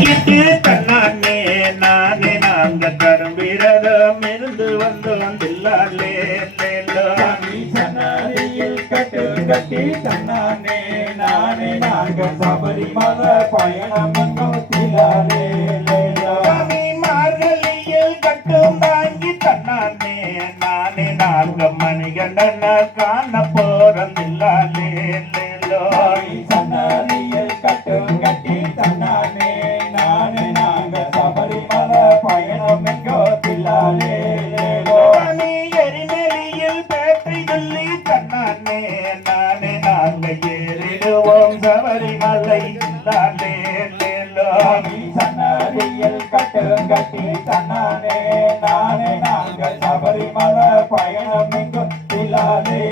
தன்னானே நானே நாங்க கரும்பிரதம் இருந்து வந்து வந்தில்லாலே சன்னதியில் கட்டு கட்டி தன்னானே நானே நாங்க சபரிமலை பயணம் எங்கோத்திலாலே மார்கழியில் கட்டும் தாங்கி தன்னானே நானே நாங்க மணிகண்டன காண போறதில்லாலே சன்னதியில் கட்டு கட்டி தன்னானே நானே நாங்க சபரிமலை பயணம் எங்கோத்திலாலே எரிமலையில் பேட்டை சொல்லி தன்னானே நானே நாங்க ஏறிடுவோம் சபரிமலை இல்லாலே சன்னதியில் கட்டு கட்டி தன்னானே நானே நாங்க சபரிமலை பயணம் எங்கோத்திலாலே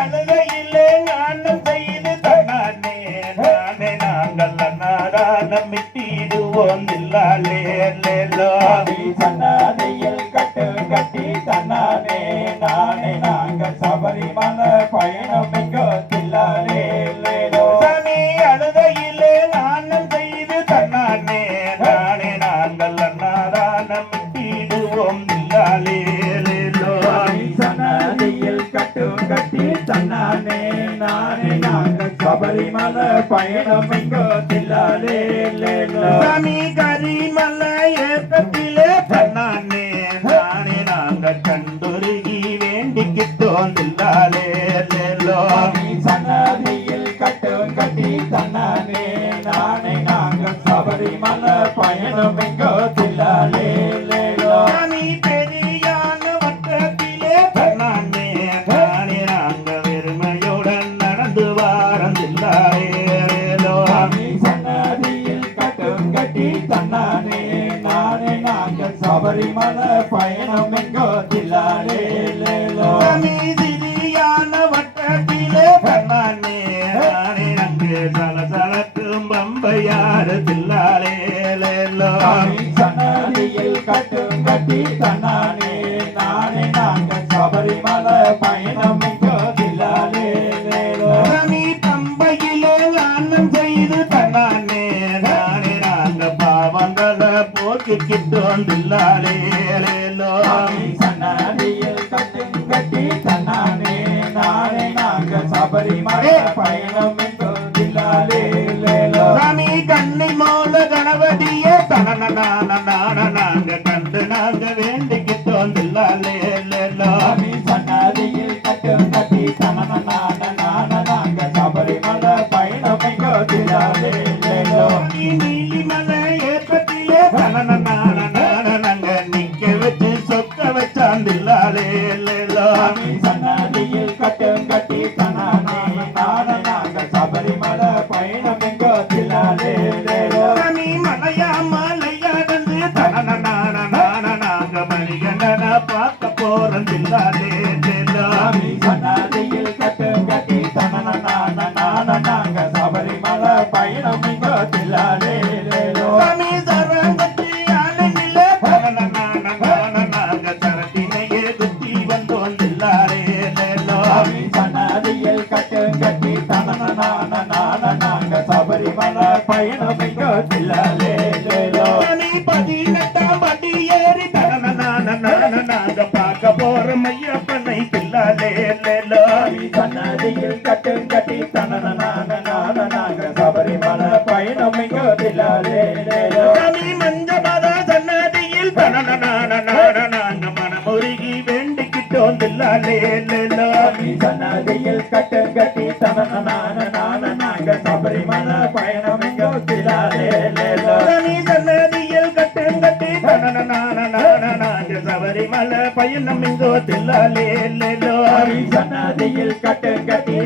அழுகையிலே நானும் செய்து தன்னானே நானே நாங்கள் நாடானம் விட்டிடுவோம் இல்லாலே சன்னதியில் கட்டு கட்டி தன்னானே நானே நாங்க சபரிமலை பயணம் எங்கோத்திலாலே சாமி அழுகையிலே நானும் செய்து தன்னானே நானே நாங்கள் நாடானம் விட்டிடுவோம் இல்லாலே சன்னதியில் கட்டு கட்டி தன்னானே நானே நாங்க சபரிமலை பயணம் எங்கோத்திலாலே சாமி கரிமலை ஏற்றத்திலே தன்னானே நானே நாங்க கண்டுருகி வேண்டிக்கிட்டோம் இல்லாலே சன்னதியில் கட்டு கட்டி தன்னானே நானே நாங்க சபரிமலை பயணம் எங்கோத்திலாலே சாமி பெரியான வட்டத்திலே தன்னானே நானே நாங்க வெறுமையுடன் நடந்து வாரந்தில்லாலே சன்னதியில் கட்டு கட்டி தன்னானே நானே நாங்க சபரிமலை பயணம் எங்கோத்திலாலே சாமி சிறியான வட்டத்திலே தன்னானே நானே அங்கு சலசலக்கும் பம்பையாறு தில்லாலே சன்னதியில் கட்டு கட்டி தன்னானே நானே நாங்க சபரிமலை பயணம் எங்கோத்திலாலே சாமி பம்பையிலே ஆனம் செய்து தன்னானே நானே நாங்க பாவங்களை போக்கிக்கிட்டோம் தில்லாலே சன்னதியில் கட்டு கட்டி தன்னானே நானே நாங்க சபரிமலை பயணம் எங்கோத்திலாலே சாமி கண்ணி மூல கணபதியே நாங்க கண்டு நாங்க வேண்டிக்கிட்டோம் தில்லாலே சன்னதியில் கட்டு கட்டி நாங்க சபரிமலை பயணம் எங்கோத்திலாலே நீலிமலை ஏற்றத்திலே நாங்க நிக்க வச்சு சொக்க வச்சான் தில்லாலே சன்னதியில் கட்டு கட்டி நாங்க சபரிமலை பயணம் எங்கோத்திலாலே சாமி மலையா மலையாடந்து நாங்க மணிகண்டன பார்க்க போறோம் தில்லாலே சன்னதியில் கட்டு கட்டி நாங்க சபரிமலை பயணம் எங்கோத்திலாலே சாமி சரங்கத்தி ஆலையிலே நாங்க சரத்தினையே குத்தி வந்தோம் தில்லாலே சன்னதியில் கட்டு கட்டி நாங்க சபரிமலை பயணம் எங்கோத்திலாலே சாமி 18ஆம் படி ஏறி நாங்க பார்க்க போறோம் ஐயப்பனை தில்லாலே சன்னதியில் கட்டு கட்டி நாங்க சபரிமலை பயணம் எங்கோத்திலாலே சாமி மஞ்சபத சன்னதியில் நாங்க மனமுருகி வேண்டிக்கிட்டோம் தில்லாலே சன்னதியில் கட்டு கட்டி நாங்க சபரிமலை பயணம் எங்கோத்திலாலே சாமி சன்னதியில் கட்டி நாங்க சபரிமலை பயணம் எங்கோ தில்லாலே சன்னதியில் கட்டு கட்டி